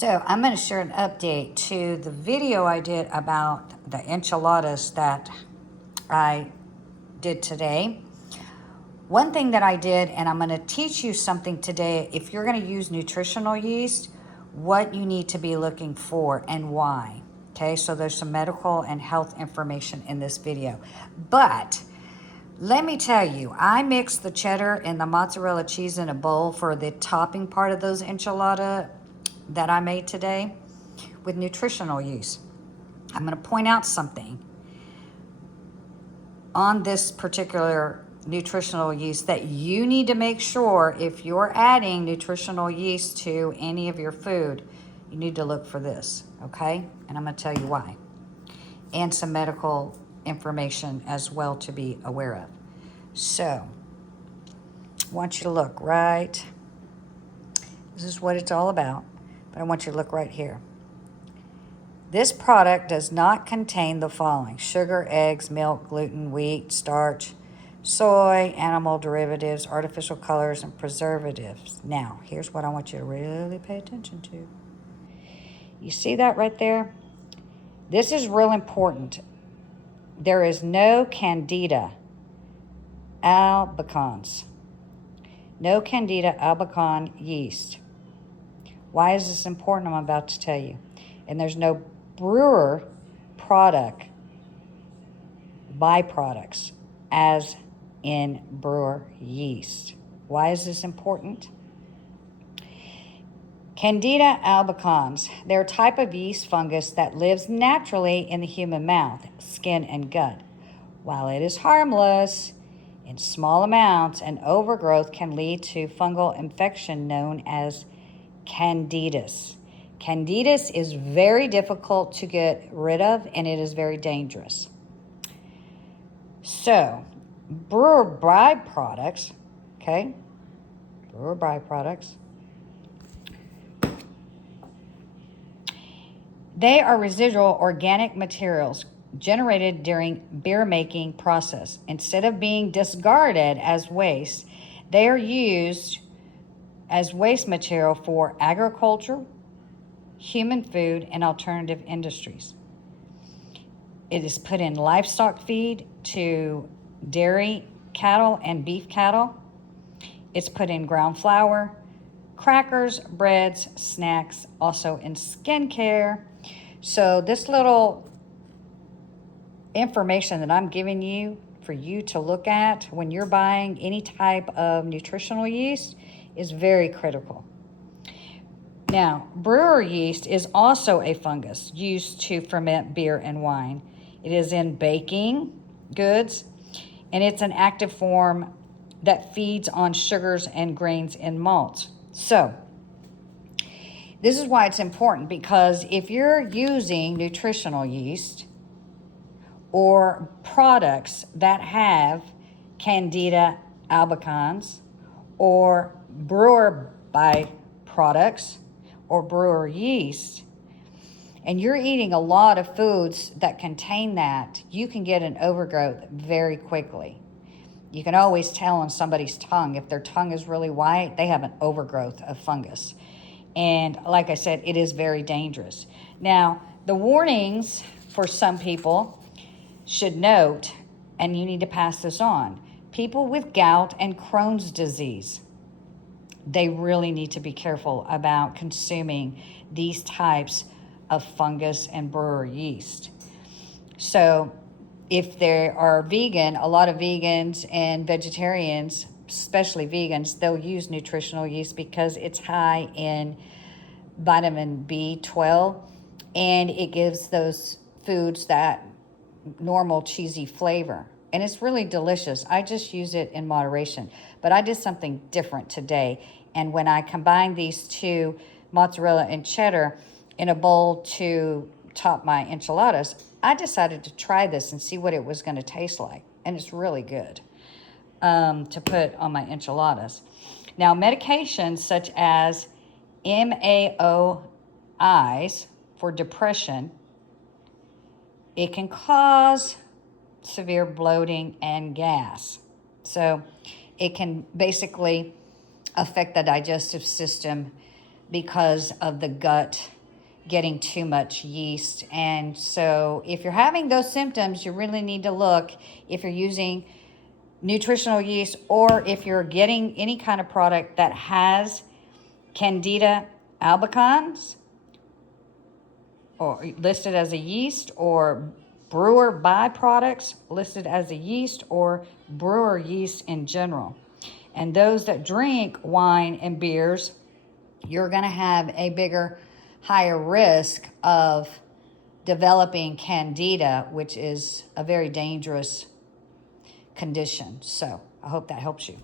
So I'm going to share an update to the video I did about the enchiladas that I did today. One thing that I did, and I'm going to teach you something today, if you're going to use nutritional yeast, what you need to be looking for and why. Okay, so there's some medical and health information in this video. But let me tell you, I mixed the cheddar and the mozzarella cheese in a bowl for the topping part of those enchilada that I made today with nutritional yeast. I'm going to point out something on this particular nutritional yeast that you need to make sure if you're adding nutritional yeast to any of your food, you need to look for this, okay? And I'm going to tell you why. And some medical information as well to be aware of. So, I want you to look right. This is what it's all about, but I want you to look right here. This product does not contain the following: sugar, eggs, milk, gluten, wheat, starch, soy, animal derivatives, artificial colors, and preservatives. Now, here's what I want you to really pay attention to. You see that right there? This is real important. There is no Candida albicans. No Candida albicans yeast. Why is this important? I'm about to tell you. And there's no brewer product, byproducts, as in brewer yeast. Why is this important? Candida albicans, they're a type of yeast fungus that lives naturally in the human mouth, skin, and gut. While it is harmless, in small amounts, an overgrowth can lead to fungal infection known as candidus. Candidus is very difficult to get rid of, and it is very dangerous. So, brewer byproducts, okay? Brewer byproducts. They are residual organic materials generated during beer making process. Instead of being discarded as waste, they are used as waste material for agriculture, human food, and alternative industries. It is put in livestock feed to dairy cattle and beef cattle. It's put in ground flour, crackers, breads, snacks, also in skincare. So this little information that I'm giving you for you to look at when you're buying any type of nutritional yeast is very critical. Now, brewer yeast is also a fungus used to ferment beer and wine. It is in baking goods, and it's an active form that feeds on sugars and grains in malts. So, this is why it's important, because if you're using nutritional yeast or products that have Candida albicans or brewer byproducts or brewer yeast, and you're eating a lot of foods that contain that, you can get an overgrowth very quickly. You can always tell on somebody's tongue. If their tongue is really white, they have an overgrowth of fungus. And like I said, it is very dangerous. Now, the warnings for some people should note, and you need to pass this on, people with gout and Crohn's disease, they really need to be careful about consuming these types of fungus and brewer yeast. So if they are vegan, a lot of vegans and vegetarians, especially vegans, they'll use nutritional yeast because it's high in vitamin B12, and it gives those foods that normal cheesy flavor. And it's really delicious. I just use it in moderation. But I did something different today. And when I combined these two, mozzarella and cheddar, in a bowl to top my enchiladas, I decided to try this and see what it was going to taste like. And it's really good to put on my enchiladas. Now, medications such as MAOIs for depression, it can cause severe bloating and gas. So it can basically affect the digestive system because of the gut getting too much yeast. And so if you're having those symptoms, you really need to look if you're using nutritional yeast or if you're getting any kind of product that has Candida albicans or listed as a yeast, or brewer byproducts listed as a yeast, or brewer yeast in general. And those that drink wine and beers, you're going to have a bigger, higher risk of developing Candida, which is a very dangerous condition. So I hope that helps you.